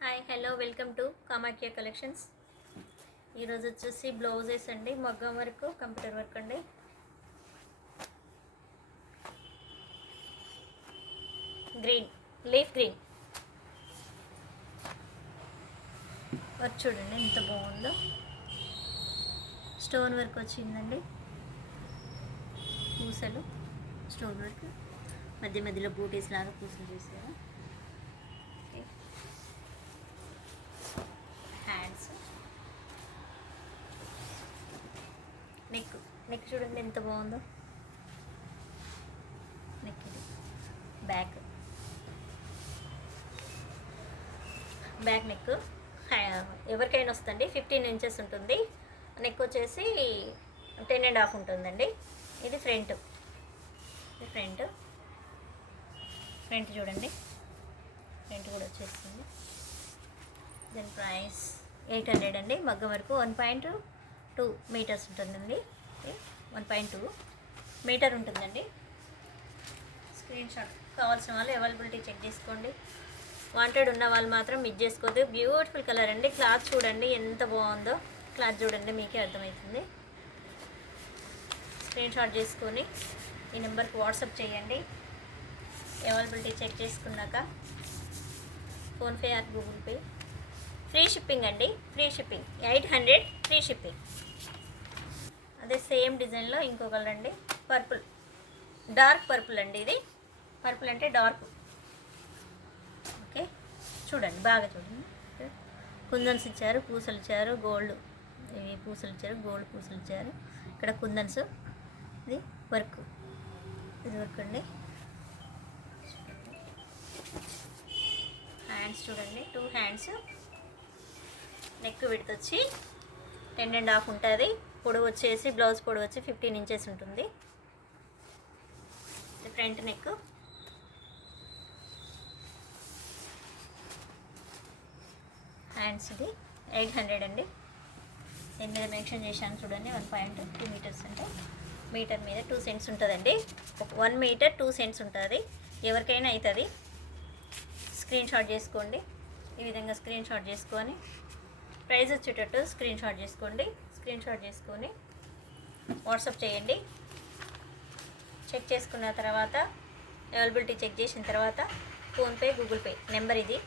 Hi hello welcome to Kamakhya collections. ఈరోజు వచ్చేసి blouses అండి, మగ్గం వర్క్, కంప్యూటర్ వర్క్ అండి. గ్రీన్ లీఫ్ గ్రీన్ వర్క్ చూడండి ఎంత బాగుందో. స్టోన్ వర్క్ వచ్చిందండి, పూసలు స్టోన్ వర్క్, మధ్య మధ్యలో బూటీస్ లాగా పూసలు చేశారు. హ్యాండ్స్, నెక్ నెక్ చూడండి ఎంత బాగుందో. నెక్ ఇది బ్యాక్ నెక్ ఎవరికైనా వస్తుంది. 15 ఇంచెస్ ఉంటుంది. నెక్ వచ్చేసి 10.5 ఉంటుందండి. ఇది ఫ్రంట్ చూడండి, ఫ్రంట్ కూడా వచ్చేస్తుంది. దీని ప్రైస్ 800 అండి. మగ్గం వరకు 1.2 మీటర్స్ ఉంటుందండి. 1.2 మీటర్ ఉంటుందండి. స్క్రీన్ షాట్ కావాల్సిన వాళ్ళు అవైలబిలిటీ చెక్ చేసుకోండి. వాంటెడ్ ఉన్న వాళ్ళు మాత్రం మిస్ చేసుకోవద్దు. బ్యూటిఫుల్ కలర్ అండి. క్లాత్ చూడండి ఎంత బాగుందో. క్లాత్ చూడండి మీకే అర్థమవుతుంది. స్క్రీన్ షాట్ చేసుకొని ఈ నెంబర్కి వాట్సాప్ చేయండి. అవైలబిలిటీ చెక్ చేసుకున్నాక PhonePe are Google pay. Free shipping అండి, ఫ్రీ షిప్పింగ్. 800 free shipping. అదే సేమ్ డిజైన్లో ఇంకో కలర్ అండి, పర్పుల్, డార్క్ పర్పుల్ అండి. ఇది పర్పుల్ అంటే డార్క్. ఓకే చూడండి, బాగా చూడండి. కుందన్స్ ఇచ్చారు, పూసలు ఇచ్చారు, గోల్డ్ ఇవి పూసలు ఇచ్చారు, గోల్డ్ పూసలు ఇచ్చారు. ఇక్కడ కుందన్స్, ఇది వర్క్, ఇది వర్క్ అండి. హ్యాండ్స్ చూడండి, 2 హ్యాండ్స్. నెక్ విడ్త్ వచ్చి 10.5 ఉంటుంది. పొడవు వచ్చేసి బ్లౌజ్ పొడవు వచ్చి 15 ఇంచెస్ ఉంటుంది. ఫ్రంట్ నెక్, హ్యాండ్స్ ఇది 800 అండి. దీని మీద మెన్షన్ చేశాను చూడండి. 1.2 మీటర్స్ అంటే మీటర్ మీద 2 సెంట్స్ ఉంటుందండి. 1 మీటర్ 2 సెంట్స్ ఉంటుంది. ఎవరికైనా అవుతుంది. స్క్రీన్ షాట్ చేసుకోండి. ఈ విధంగా స్క్రీన్ షాట్ చేసుకొని ప్రైస్ వచ్చేటట్టు స్క్రీన్ షాట్ చేసుకోండి. స్క్రీన్ షాట్ చేసుకొని వాట్సాప్ చేయండి. చెక్ చేసుకున్న తర్వాత అవైలబిలిటీ చెక్ చేసిన తర్వాత ఫోన్పే గూగుల్ పే నెంబర్ ఇది.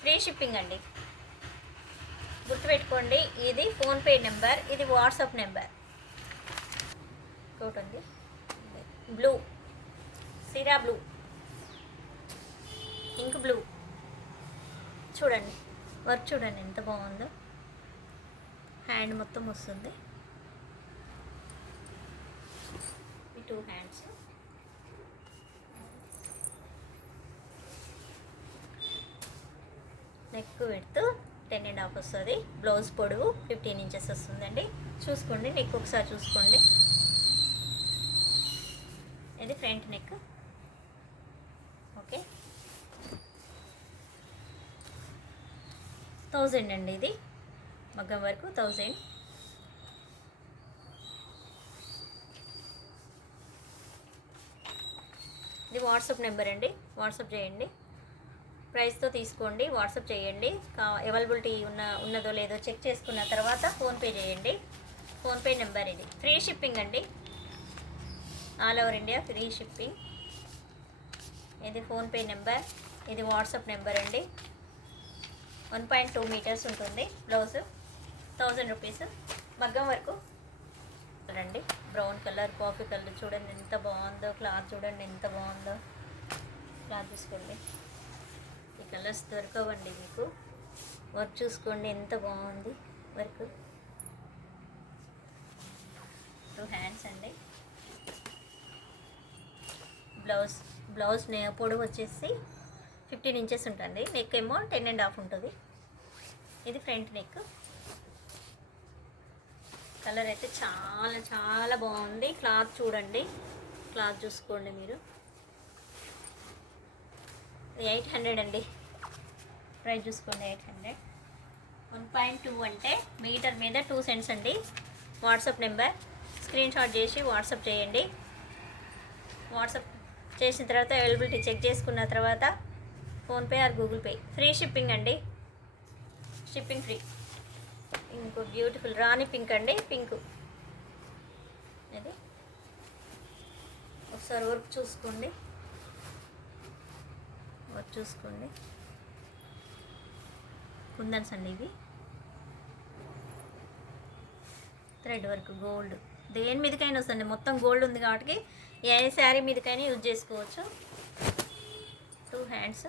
ఫ్రీ షిప్పింగ్ అండి, గుర్తుపెట్టుకోండి. ఇది ఫోన్పే నెంబర్, ఇది వాట్సాప్ నెంబర్. ఇంకోటి ఉంది బ్లూ, సిరా బ్లూ, ఇంక్ బ్లూ. చూడండి వర్క్ చూడండి ఎంత బాగుందో. హ్యాండ్ మొత్తం వస్తుంది. ఈ 2 హ్యాండ్స్. నెక్ విడ్త్ 10.5 వస్తుంది. బ్లౌజ్ పొడవు 15 ఇంచెస్ వస్తుందండి. చూసుకోండి, నెక్ ఒకసారి చూసుకోండి. ఇది ఫ్రంట్ నెక్. ఓకే 1000 అండి. ఇది మగ్గం వరకు 1000. ఇది వాట్సాప్ నెంబర్ అండి, వాట్సాప్ చేయండి. ప్రైస్తో తీసుకోండి, వాట్సాప్ చేయండి. అవైలబిలిటీ ఉన్నదో లేదో చెక్ చేసుకున్న తర్వాత ఫోన్పే చేయండి. ఫోన్పే నెంబర్ ఇది. ఫ్రీ షిప్పింగ్ అండి, all over India free shipping. ఇది ఫోన్పే నెంబర్, ఇది వాట్సాప్ నెంబర్ అండి. 1.2 మీటర్స్ ఉంటుంది. Blouse 1000 rupees. మగ్గం వరకు రండి. బ్రౌన్ కలర్, కాఫీ కలర్ చూడండి ఎంత బాగుందో. క్లాత్ చూడండి ఎంత బాగుందో. క్లాత్ చూసుకోండి. ఈ కలర్స్ దొరకవండి మీకు. వర్క్ చూసుకోండి ఎంత బాగుంది వర్క్. 2 హ్యాండ్స్ అండి. బ్లౌజ్ పొడవు వచ్చేసి 15 ఇంచెస్ ఉంటుంది. నెక్ ఏమో 10.5 ఉంటుంది. ఇది ఫ్రంట్ నెక్. కలర్ అయితే చాలా చాలా బాగుంది. క్లాత్ చూడండి, క్లాత్ చూసుకోండి మీరు. 800 అండి. ప్రైస్ చూసుకోండి 800. 1.2 అంటే మీటర్ మీద 2 సెంట్స్ అండి. WhatsApp number. స్క్రీన్ షాట్ చేసి వాట్సాప్ చేయండి. వాట్సాప్ చేసిన తర్వాత అవైలబిలిటీ చెక్ చేసుకున్న తర్వాత PhonePe are Google pay. Free shipping అండి, షిప్పింగ్ ఫ్రీ. ఇంకో బ్యూటిఫుల్ రాణి పింక్ అండి, పింక్. ఇది ఒకసారి వర్క్ చూసుకోండి, వర్క్ చూసుకోండి. కుందన్స్ అండి ఇవి, థ్రెడ్ వర్క్ గోల్డ్. దేని మీదకైనా వస్తుంది, మొత్తం గోల్డ్ ఉంది కాబట్టి ఏ శారీ మీదకైనా యూజ్ చేసుకోవచ్చు. 2 హ్యాండ్స్,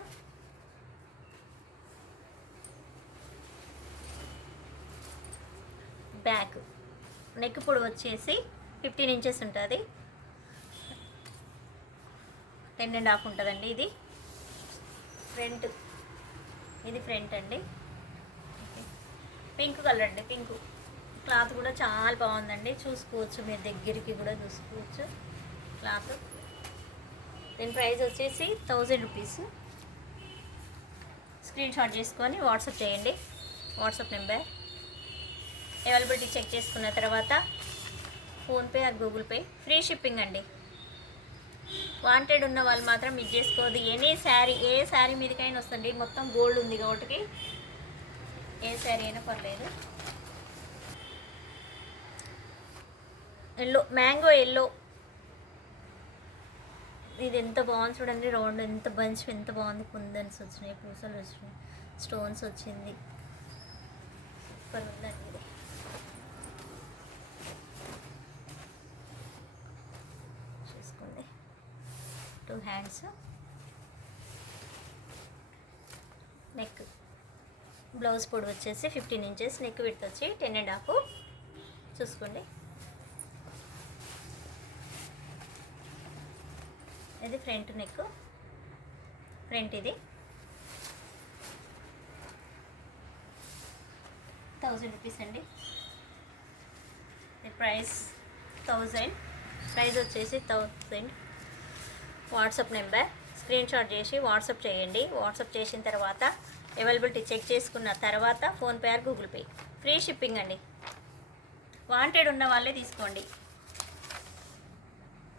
బ్యాక్. నెక్ పొడవు వచ్చేసి 15 ఇంచెస్ ఉంటుంది, 10.5 ఉంటుందండి. ఇది ఫ్రంట్, ఇది ఫ్రంట్ అండి. పింక్ కలర్ అండి, పింక్. క్లాత్ కూడా చాలా బాగుందండి, చూసుకోవచ్చు, మీరు దగ్గరికి కూడా చూసుకోవచ్చు క్లాత్. దీని ప్రైస్ వచ్చేసి 1000 రూపీస్. స్క్రీన్ షాట్ చేసుకొని వాట్సాప్ చేయండి, వాట్సాప్ నెంబర్. అవైలబిలిటీ చెక్ చేసుకున్న తర్వాత PhonePe are Google pay. Free shipping అండి. వాంటెడ్ ఉన్న వాళ్ళు మాత్రం మిస్ చేసుకోవద్దు. ఎనీ శారీ, ఏ శారీ మీదకైనా వస్తుంది, మొత్తం గోల్డ్ ఉంది కాబట్టి ఏ శారీ అయినా పర్లేదు. Yellow, mango yellow. ఇది ఎంత బాగుంది చూడండి, రౌండ్ ఎంత బంచ్, ఎంత బాగుంది. కుందన్స్ వచ్చినాయి, పూసలు వచ్చినాయి, స్టోన్స్ వచ్చింది, సూపర్ ఉందండి ఇది. చూసుకోండి, 2 హ్యాండ్స్, నెక్. బ్లౌజ్ పొడవు వచ్చేసి 15 ఇంచెస్, నెక్ విడ్త్ వచ్చి 10.5. చూసుకోండి, ఇది ఫ్రంట్ నెక్, ఫ్రంట్. ఇది 1000 రూపీస్ అండి. ప్రైస్ 1000, ప్రైస్ వచ్చేసి 1000. వాట్సాప్ నెంబర్ స్క్రీన్ షాట్ చేసి వాట్సాప్ చేయండి. వాట్సాప్ చేసిన తర్వాత అవైలబిలిటీ చెక్ చేసుకున్న తర్వాత PhonePe are Google pay. Free shipping అండి. వాంటెడ్ ఉన్న వాళ్ళే తీసుకోండి.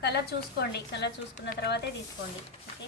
కలర్ చూసుకోండి, కలర్ చూసుకున్న తర్వాతే తీసుకోండి. ఓకే.